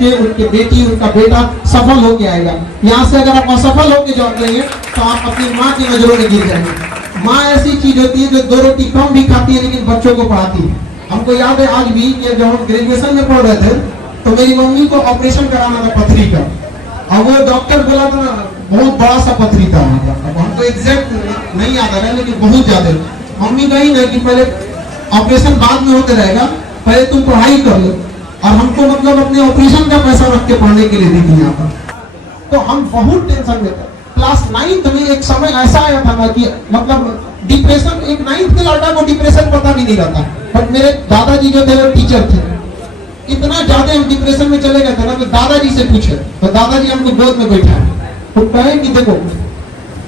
बच्चे, उनके बेटी, उनका बेटा सफल होके आएगा। यहाँ से अगर आप असफल होके जॉब लेंगे तो आप अपनी माँ की नजरों में गिर जाएंगे। माँ ऐसी चीज होती है जो 2 रोटी कम भी खाती है लेकिन बच्चों को पढ़ाती है। हमको याद है आज भी कि जब हम ग्रेजुएशन में पढ़ रहे थे तो मेरी मम्मी को ऑपरेशन कराना था पथरी का, और वो डॉक्टर बोला था ना बहुत बड़ा सा पथरी था। अब हमको एग्जैक्ट नहीं याद आ रहा है लेकिन बहुत ज्यादा। मम्मी कही ना कि पहले ऑपरेशन बाद में होते रहेगा, पहले तुम पढ़ाई कर लो, और हमको मतलब अपने ऑपरेशन का पैसा रख के पढ़ने के लिए दी थी यहाँ पर। तो हम बहुत टेंशन में थे। क्लास 9th में एक समय ऐसा आया था ना कि मतलब डिप्रेशन, एक 9th के लड़का को डिप्रेशन पता भी नहीं रहता, बट मेरे दादाजी जो थे वो टीचर थे। इतना ज्यादा हम डिप्रेशन में चले गए थे ना कि दादाजी से पूछे तो दादाजी हमको गोद में बैठा तो कहे कि देखो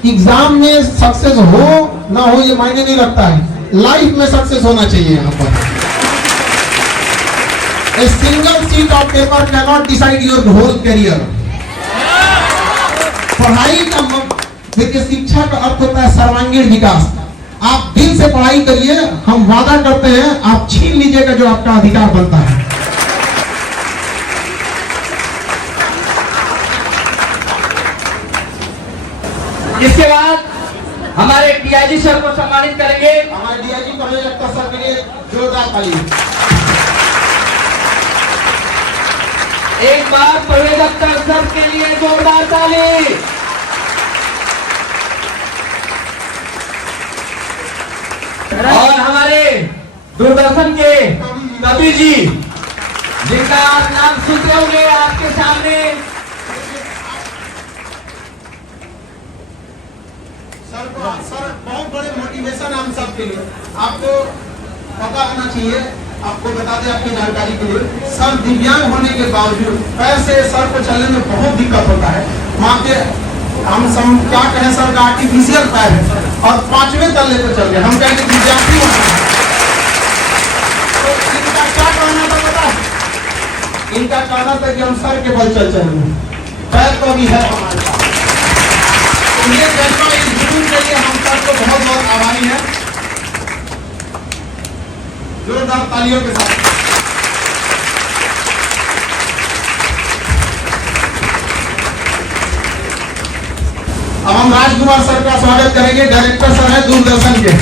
एग्जाम में सक्सेस हो ना हो ये मायने नहीं रखता है, लाइफ में सक्सेस होना चाहिए। यहाँ पर A single sheet of paper cannot decide your whole career। पढ़ाई का देखिए, शिक्षा का अर्थ होता है सर्वांगीण विकास। आप दिल से पढ़ाई करिए, हम वादा करते हैं आप छीन लीजिएगा जो आपका अधिकार बनता है। इसके बाद हमारे डीआईजी सर को सम्मानित करेंगे। हमारे डीआईजी परवेज अख्तर सर के लिए जोरदार ताली। एक बार परवेज अख्तर सर के लिए जोरदार ताली। और हमारे दूरदर्शन के कवि जी, जिनका आप नाम सुनते होंगे आपके सामने, सर बहुत बड़े मोटिवेशन हम सब के लिए। आपको पता होना चाहिए, आपको बता दें आपकी जानकारी के लिए, सर दिव्यांग होने के बावजूद पैर से सर को चलने में बहुत दिक्कत होता है। वहाँ के हम क्या कहें, सर का आर्टिफिशियल पैर है और 5वें तल्ले पे चल गए। हम कहेंगे विद्यार्थी होना है तो इनका क्या कहना था पता है? इनका कहना था कि हम सर के बल चल चलेंगे, पैर तो भी है हमारे पास। इस जुनून के लिए हम सबको बहुत बहुत आभारी हैं। जोरदार तालियों के साथ अब हम राजकुमार सर का स्वागत करेंगे। डायरेक्टर सर है दूरदर्शन के।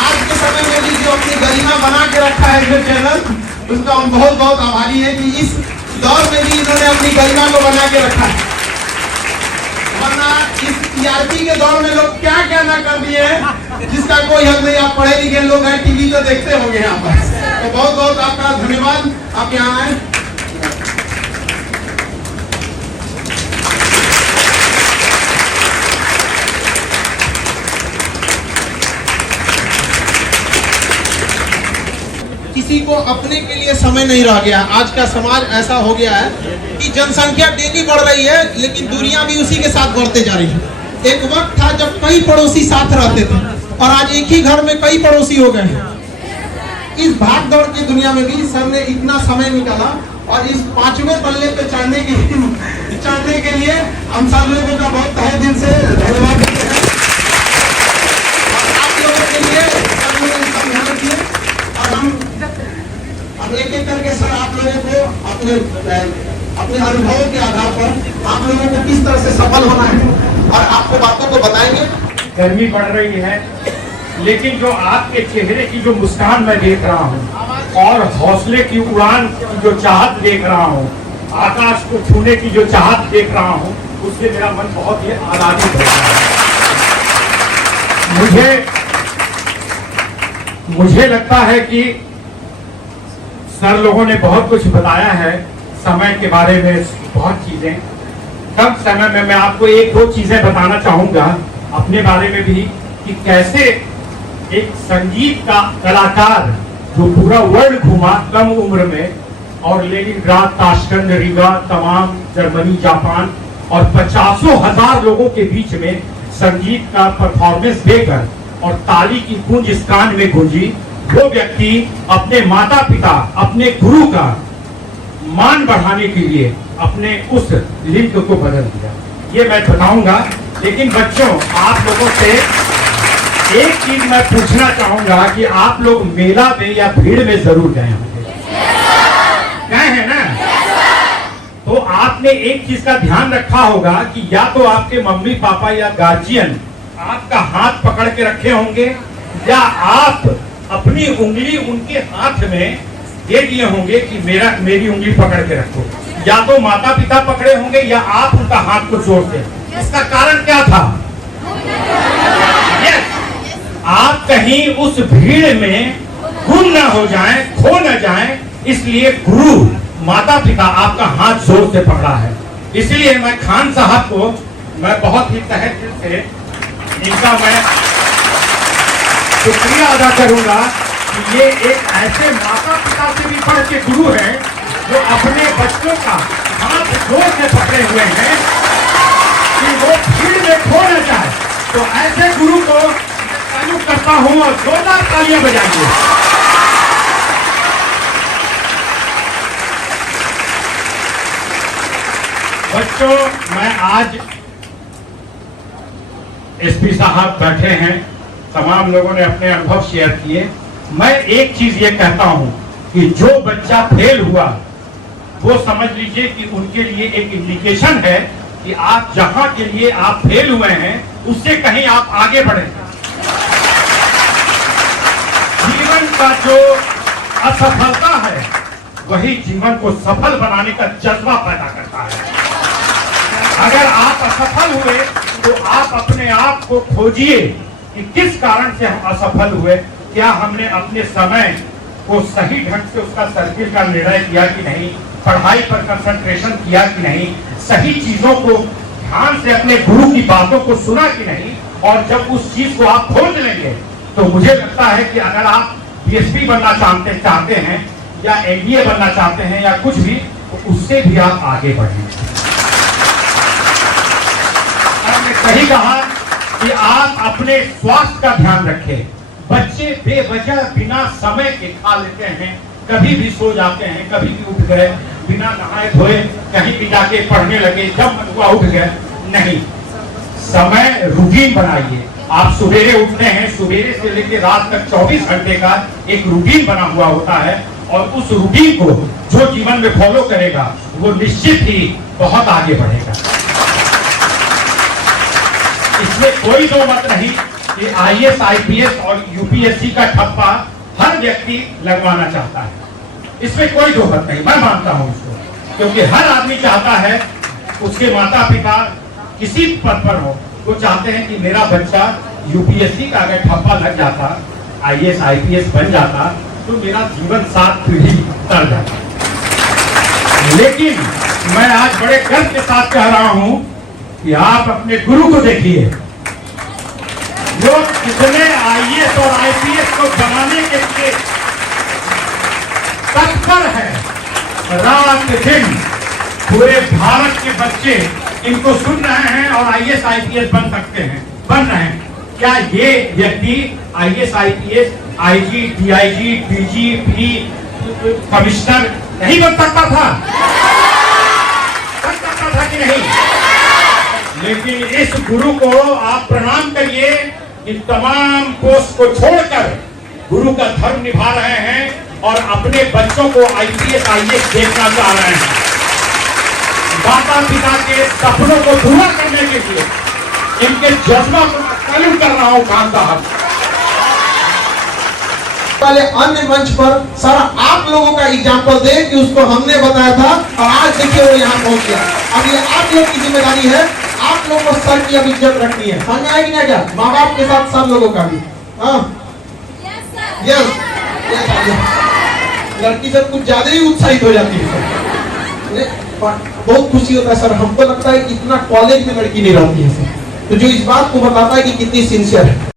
आज के समय में भी जो अपनी गरिमा बना के रखा है जो चैनल, उसका हम बहुत बहुत आभारी हैं कि इस दौर में भी इन्होंने अपनी गरिमा को बना के रखा है। वरना इस टीआरपी के दौर में लोग क्या क्या ना कर दिए हैं जिसका कोई हद नहीं। आप पढ़े लिखे लोग हैं, टीवी तो देखते होंगे यहाँ पर। तो बहुत बहुत आपका धन्यवाद, आप यहाँ आए। किसी को अपने के लिए समय नहीं रह गया। आज का समाज ऐसा हो गया है कि जनसंख्या डेली बढ़ रही है लेकिन दूरियां भी उसी के साथ बढ़ते जा रही है। एक वक्त था जब कई पड़ोसी साथ रहते थे और आज एक ही घर में कई पड़ोसी हो गए हैं। इस भाग दौड़ की दुनिया में भी सर ने इतना समय निकाला और इस 5वें तल्ले पे चढ़ने के लिए हम सब लोगों का बहुत तहे दिल से धन्यवाद देते हैं। आप लोगों के लिए ध्यान रखिए और हम एक एक करके सर आप लोगों को अपने अनुभवों के आधार पर आप लोगों को किस तरह से सफल होना है और आपको बातों को बताएंगे। गर्मी बढ़ रही है लेकिन जो आपके चेहरे की जो मुस्कान मैं देख रहा हूँ और हौसले की उड़ान की जो चाहत देख रहा हूँ, आकाश को छूने की जो चाहत देख रहा हूँ, उससे मेरा मन बहुत ही आनंदित हो रहा है। मुझे लगता है कि सर लोगों ने बहुत कुछ बताया है समय के बारे में, बहुत चीजें। कम समय में मैं आपको एक दो चीजें बताना चाहूंगा अपने बारे में भी कि कैसे एक संगीत का कलाकार जो पूरा वर्ल्ड घूमा कम उम्र में, और लेनिनग्राड, ताशकंद, रीगा, तमाम जर्मनी, जापान और 50,000 लोगों के बीच में संगीत का परफॉर्मेंस देकर और ताली की गूंज इस कान में गूंजी, वो व्यक्ति अपने माता पिता, अपने गुरु का मान बढ़ाने के लिए अपने उस लिंक को बदल दिया। ये मैं बताऊंगा, लेकिन बच्चों आप लोगों से एक चीज मैं पूछना चाहूंगा कि आप लोग मेला में या भीड़ में जरूर गए होंगे। आपने एक चीज का ध्यान रखा होगा कि या तो आपके मम्मी पापा या गार्जियन आपका हाथ पकड़ के रखे होंगे, या आप अपनी उंगली उनके हाथ में दे दिए होंगे कि मेरी उंगली पकड़ के रखो। या तो माता पिता पकड़े होंगे या आप उनका हाथ को जोड़ते। इसका कारण क्या था? आप कहीं उस भीड़ में गुम ना हो जाएं, खो न जाएं, इसलिए गुरु माता पिता आपका हाथ जोर से पकड़ा है। इसलिए मैं खान साहब को मैं बहुत ही तहे दिल से इनका मैं शुक्रिया अदा करूंगा कि ये एक ऐसे माता पिता से भी बढ़ के गुरु हैं जो अपने बच्चों का हाथ जोर से पकड़े हुए हैं कि वो भीड़ में खो न जाए। तो ऐसे गुरु को सैल्यूट करता हूं और जोरदार तालियां बजाइए। बच्चों, मैं आज एसपी साहब बैठे हैं, तमाम लोगों ने अपने अनुभव शेयर किए। मैं एक चीज ये कहता हूं कि जो बच्चा फेल हुआ वो समझ लीजिए कि उनके लिए एक इंडिकेशन है कि आप जहां के लिए आप फेल हुए हैं उससे कहीं आप आगे बढ़े। जीवन का जो असफलता है वही जीवन को सफल बनाने का जज्बा पैदा करता है। अगर आप असफल हुए तो आप अपने आप को खोजिए कि किस कारण से हम असफल हुए। क्या हमने अपने समय को सही ढंग से उसका सर्किल का निर्णय किया कि नहीं, पढ़ाई पर कंसंट्रेशन किया कि नहीं, सही चीजों को ध्यान से अपने गुरु की बातों को सुना कि नहीं। और जब उस चीज को आप खोज लेंगे तो मुझे लगता है कि अगर आप बीएसपी बनना चाहते हैं या एनडीए बनना चाहते हैं या कुछ भी, तो उससे भी आप आगे बढ़ेंगे। मैंने सही कहा कि आप अपने स्वास्थ्य का ध्यान रखें। बच्चे बेवजह बिना समय के खा लेते हैं, कभी भी सो जाते हैं, कभी भी उठ गए, बिना नहाए धोए कहीं भी जाके पढ़ने लगे, जब मन हुआ उठ गए। नहीं, समय रूटीन बनाइए। आप सवेरे उठते हैं, सवेरे से लेकर रात तक 24 घंटे का एक रूटीन बना हुआ होता है और उस रूटीन को जो जीवन में फॉलो करेगा वो निश्चित ही बहुत आगे बढ़ेगा। इसमें कोई दो मत नहीं कि आईएएस, आईपीएस और यूपीएससी का ठप्पा हर व्यक्ति लगवाना चाहता है। इसमें कोई दो मत नहीं, मैं मानता हूं इसको, क्योंकि हर आदमी चाहता है उसके माता पिता किसी पद पर हो, वो चाहते हैं कि मेरा बच्चा यूपीएससी का अगर ठप्पा लग जाता, आईएएस आईपीएस बन जाता तो मेरा जीवन 7 पीढ़ी तर जाता। लेकिन मैं आज बड़े गर्व के साथ कह रहा हूं कि आप अपने गुरु को देखिए, जो कितने आईएएस और आईपीएस को बनाने के लिए तत्पर है। रात दिन पूरे भारत के बच्चे इनको सुन रहे हैं और आईएएस आईपीएस बन सकते हैं, बन रहे हैं। क्या ये व्यक्ति IAS IPS, IG, DIG, DGP, commissioner नहीं बन सकता था? बन सकता था कि नहीं? लेकिन इस गुरु को आप प्रणाम करिए कि तमाम पोस्ट को छोड़कर गुरु का धर्म निभा रहे हैं और अपने बच्चों को आईपीएस आईएएस देखना चाह रहे हैं। माता पिता के सपनों को पूरा करने के लिए इनके जज्बा को सैल्यूट कर रहा हूं खान साहब। वाले अन्य मंच पर सारा आप लोगों का एग्जाम्पल दे कि उसको हमने बताया था और आज देखिए वो यहाँ पहुंच गया। अब ये आप लोग की जिम्मेदारी है, आप लोगों को सर की अब इज्जत रखनी है। समझ आएगी ना? क्या माँ बाप के साथ सब लोगों का भी? हाँ, यस। लड़की सब कुछ ज्यादा ही उत्साहित हो जाती है, बहुत खुशी होता है सर। हमको लगता है कि इतना कॉलेज में लड़की नहीं रहती है सर, तो जो इस बात को बताता है कि कितनी सिंसियर है।